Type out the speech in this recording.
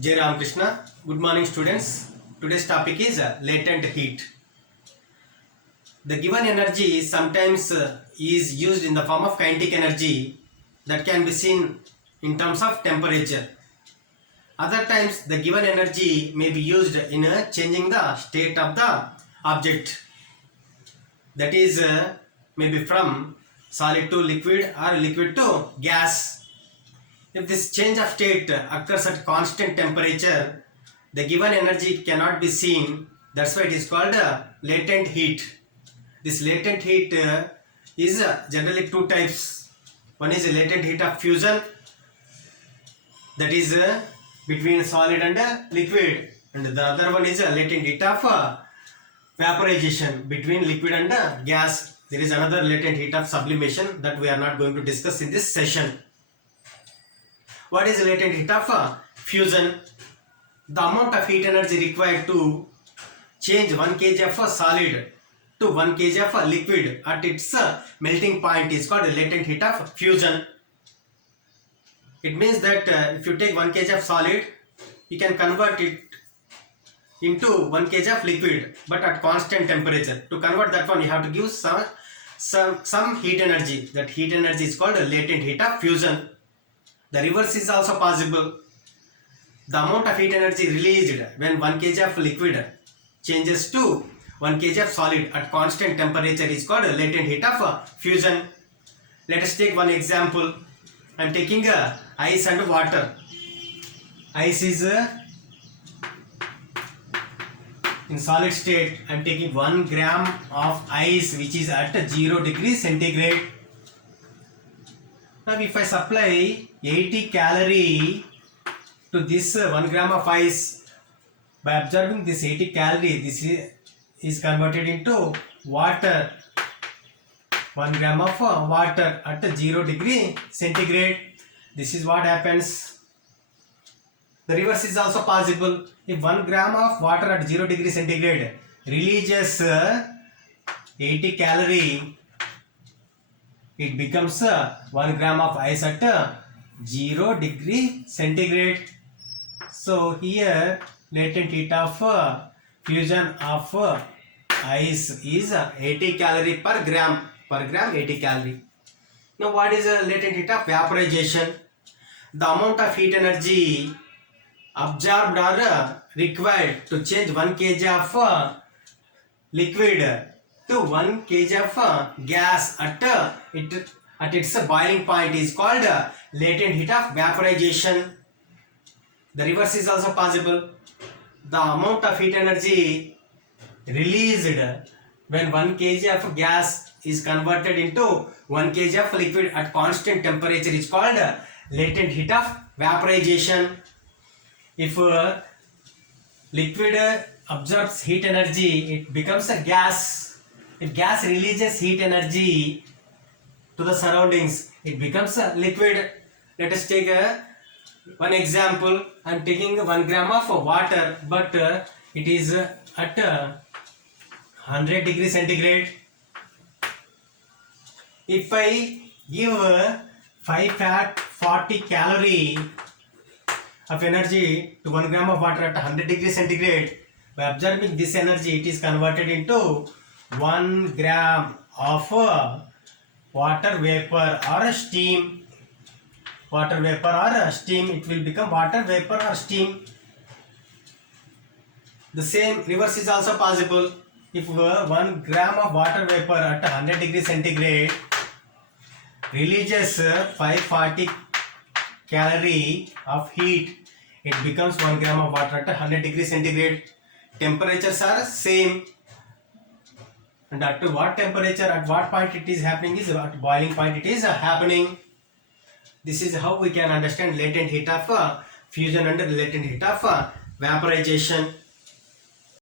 Jai Ram Krishna. Good morning, students. Today's topic is latent heat. The given energy sometimes is used in the form of kinetic energy that can be seen in terms of temperature. Other times, the given energy may be used in changing the state of the object. That is, maybe from solid to liquid or liquid to gas. If this change of state occurs at constant temperature, the given energy cannot be seen. That's why it is called latent heat. This latent heat is generally two types. One is latent heat of fusion, that is between solid and liquid, and the other one is latent heat of vaporization between liquid and gas. There is another latent heat of sublimation that we are not going to discuss in this session. What is latent heat of fusion? The amount of heat energy required to change 1 kg of a solid to 1 kg of a liquid at its melting point is called latent heat of fusion. It means that if you take 1 kg of solid, you can convert it into 1 kg of liquid, but at constant temperature. To convert that one, you have to give some heat energy. That heat energy is called latent heat of fusion. The reverse is also possible. The amount of heat energy released when 1 kg of liquid changes to 1 kg of solid at constant temperature is called latent heat of fusion. Let us take one example. I am taking ice and water. Ice is in solid state. I am taking 1 gram of ice which is at 0 degrees centigrade. Now if I supply 80 calorie to this 1 gram of ice, by observing this 80 calorie, this is converted into water. 1 gram of water at 0 degree centigrade. This is what happens. The reverse is also possible. If 1 gram of water at 0 degree centigrade releases 80 calorie, it becomes 1 gram of ice at 0 degree centigrade. So here latent heat of fusion of ice is 80 calorie per gram. Per gram 80 calorie. Now what is latent heat of vaporization? The amount of heat energy absorbed or required to change 1 kg of liquid to 1 kg of gas at its boiling point is called latent heat of vaporization. The reverse is also possible. The amount of heat energy released when 1 kg of gas is converted into 1 kg of liquid at constant temperature is called latent heat of vaporization. If liquid absorbs heat energy, it becomes a gas. If gas releases heat energy to the surroundings, it becomes a liquid. Let us take one example. I am taking 1 gram of water, but it is at 100 degrees centigrade. If I give 540 calorie of energy to 1 gram of water at 100 degrees centigrade, by observing this energy, it is converted into 1 gram of water vapor or steam. Water vapor or steam, it will become water vapor or steam. The same reverse is also possible. If 1 gram of water vapor at 100 degrees centigrade releases 540 calorie of heat, it becomes 1 gram of water at 100 degrees centigrade. Temperatures are same. And at what temperature, at what point it is happening is at boiling point it is happening. This is how we can understand latent heat of fusion and latent heat of vaporization.